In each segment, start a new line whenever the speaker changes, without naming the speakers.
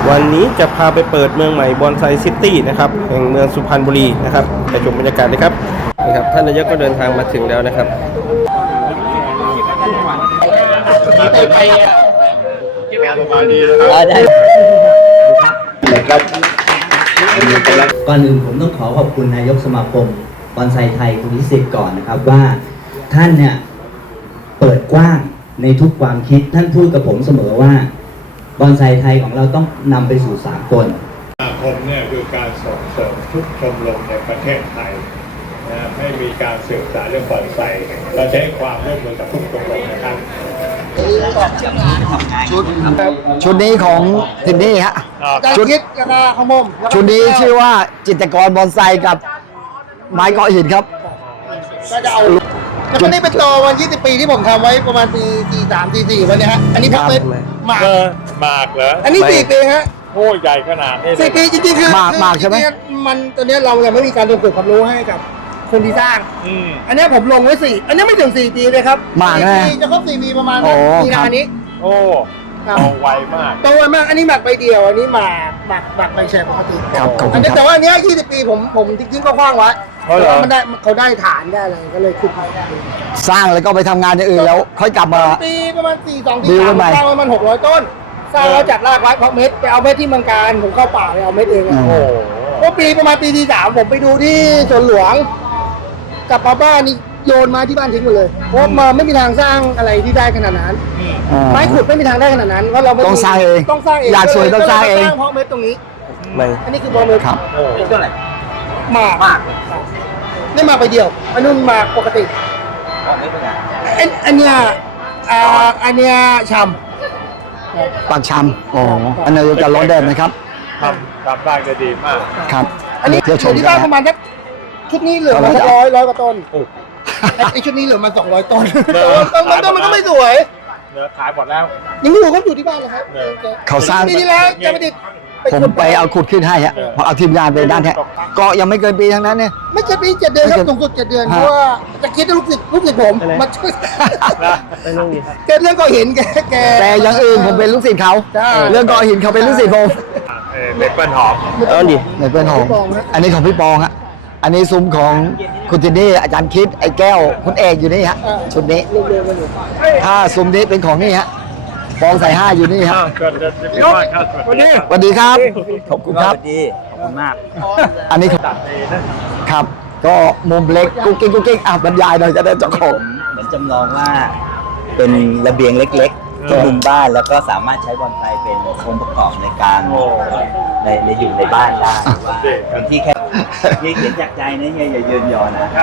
วันนี้จะพาไปเปิดเมืองใหม่บอนไซซิตี้นะครับแห่งเมืองสุพรรณบุรีนะครับไปชมบรรยากาศเลยครับนี่ครับท่านนายกก็เดินทางมาถึงแล้วนะครับ
ก่อนอื่นผมต้องขอขอบคุณนายกสมาคมบอนไซไทยคุณวิสิทธิ์ก่อนนะครับว่าท่านเนี่ยเปิดกว้างในทุกความคิดท่านพูดกับผมเสมอว่าบอนไซไทยของเราต้องนำไปสู่สากล
สมาคมเนี่ยคือการส่งเสริมทุกชมรมในประเทศไทยนะให้มีการสืบสานเรื่องบอนไซเราใช้ความร่วมมือกับทุกชมรมนะครับ
ชุดนี้ของทินนี่ฮะชุดคิดกระขมมชุดนี้ชื่อว่าจิตรกรบอนไซกับไม้เกาะหินครับ
ก็จะเอาแล้วก็นี่เป็นโตวัน20 ปีที่ผมทำไว้ประมาณปี43 44วันนี้ฮะอันนี้พักเม็ดหมาก
เหรอ
อันนี้4 ปีฮะ
โอ้ใหญ่ขนาดนี้
4 ปีจริงๆคือ
หมากใช่ไหม
มันตอนนี้เรายังไม่มีการลงทุนความรู้ให้กับคนที่สร้างอันนี้ผมลงไว้4อันนี้ไม่ถึง4 ปีเลยครับ
หมาก
จะครบ4 ปีประมาณปีหน้านี้
โอ้โตไวมาก
โตไวมากอันนี้หมักใบเดียวอันนี้หมากใบแฉกปกติ
ครับ
อันนี้แต่ว่าอันนี้20 ปีผมทิ้งก็คว้างไว้มันได้เขาได้ฐานได้อะไรก็เลยขึ้น
สร้างแล้วก็ไปทำงานอย่างอื่นแล้วค่อยกลับมา
ปีประมาณ4-2 ปีสร้างประมาณ600 ต้นสร้างแล้วจัดรากไว้เพาะเม็ดไปเอาเม็ดที่เมืองการผมเข้าป่าไปเอาเม็ดเองก็ประมาณปีที่3ผมไปดูที่สวนหลวงกลับมาบ้านนี่โยนมาที่บ้านทิ้งหมดเลยเพราะมาไม่มีทางสร้างอะไรที่ได้ขนาดนั้นไม้ขุดไม่มีทางได้ขนาดนั้นเพราะเรา
ต้องสร้างเองอยากสวยต้องสร้างเอง
เพาะเม็ดตรงนี้อันนี้คือบอลเม็ด
ครับ
เท่าไหร่หมากนี่มาไปเดียวอันนู้นมาปกติอันเนี้ยชำ
ปากชำอ๋ออันนี้จะร้อนแดดนะครับ
ทำได้ก็ดีมาก
ครับ
อันนี้ที่บ้านประมาณสักชุดนี้เหลือมา100 กว่าต้นไอชุดนี้เหลือมา200 ต้นต้นมันก็ไม่สวย
ขายหมดแล้ว
ยังอยู่เขาอยู่ที่บ้านเลยครับ
เขาสร้าง
ปีที่แล้วจะไม่ติด
ผมไปเอาขุดขึ้นให้ฮะพอเอาทีมงานไปด้านแท้ก็ยังไม่เกินปีทั้งนั้นเนี่ย
ไม่เกินปี7 เดือนครับสูงสุด7 เดือนเพราะว่าจะคิดลูกศิษย์ผมมาช่วยเกิดเรื่องก็เห็นแก
แต่อย่างอื่นผมเป็นลูกศิษย์เขาเรื่องก็เห็นเขาเป็นลูกศิษย์ผม
เมเปิ้ลหอม
ดิเมเปิ้ลหอมอันนี้ของพี่ปองฮะอันนี้ซุ้มของคุณจินนี่อาจารย์คิดไอ้แก้วคุณเอกอยู่นี่ฮะชุดนี้ถ้าซุ้มนี้เป็นของนี่ฮะปองใส่5อยู่นี่ฮะสวัสดีครับขอบคุณครับ
ขอบคุณมาก
อันนี้ครับก็มุมเล็กกุ๊กกิ๊กบรรยายหน่อยจะได้เจ้าของ
เหมือนจำลองว่าเป็นระเบียงเล็กๆที่มุมบ้านแล้วก็สามารถใช้บอนไซเป็นองค์ประกอบในการในอยู่ในบ้านได้ว่าเป็นที่แค่ที่เขียนจากใจนะอย่าเยินยอนะครับ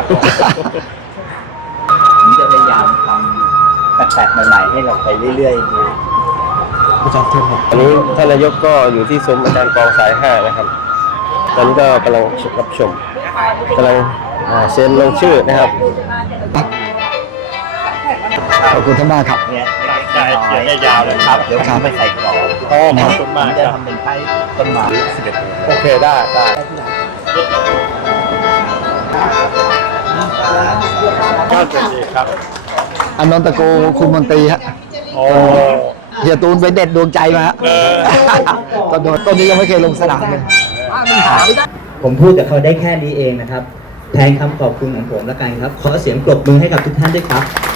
ผมจะพยายามทำแปลกๆใหม่ๆให้เราไปเรื่อยๆเนี่ย
อันนี้ท่านนายกก็อยู่ที่ซุ้มอาจารย์กองสาย5นะครับตอนนี้ก็กำลังรับชมกำลังเซ็นลงชื่อนะครับ
ขอบคุณท่านมากครับ
เนี่ยเขียนยาวเลยครับเดี๋ยวผมไปใส่กรอบ
ขอบคุณมาก
จะทำเป็นไพ่ต้นไม้
โอเคได้ก็สวัสดีครับ
อนนท์ตะโกคุณมนตรีฮะเฮียตูนไปเด็ดดวงใจมาฮะต้นนี้ยังไม่เคยลงสนามเลย
ผมพูดแต่เขาได้แค่นี้เองนะครับแทนคำขอบคุณของผมแล้วกันครับขอเสียงปรบมือให้กับทุกท่านด้วยครับ